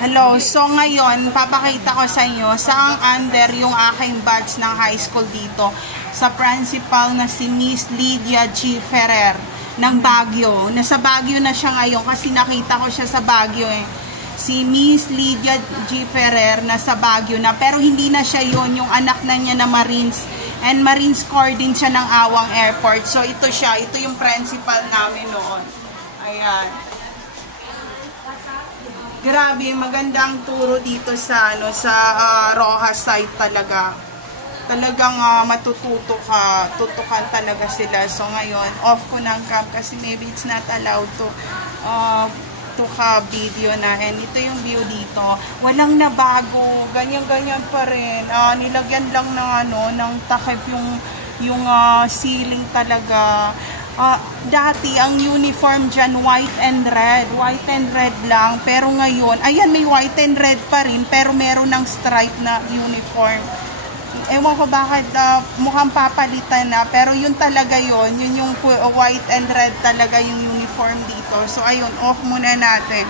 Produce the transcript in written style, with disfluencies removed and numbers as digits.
Hello, so ngayon papakita ko sa inyo saang under yung aking badge ng high school dito sa principal na si Miss Lydia G. Ferrer ng Baguio. Nasa Baguio na siya ngayon kasi nakita ko siya sa Baguio eh. Si Miss Lydia G. Ferrer nasa Baguio na, pero hindi na siya yon, yung anak na niya na Marines, and Marines Corps din siya ng Awang Airport. So ito siya, ito yung principal namin noon. Ayan. Grabe, magandang turo dito sa Rojas site talaga. Talagang tutukan talaga sila. So ngayon, off ko ng cam kasi maybe it's not allowed to video na. And ito yung view dito. Walang nabago, ganyan-ganyan pa rin. Nilagyan lang ng takip yung ceiling talaga. Dati ang uniform dyan white and red lang, pero ngayon ayan, may white and red pa rin pero meron ng stripe na uniform. Ewan ko bakit mukhang papalitan na, pero yun talaga yun yung white and red talaga yung uniform dito. So ayun, off muna natin.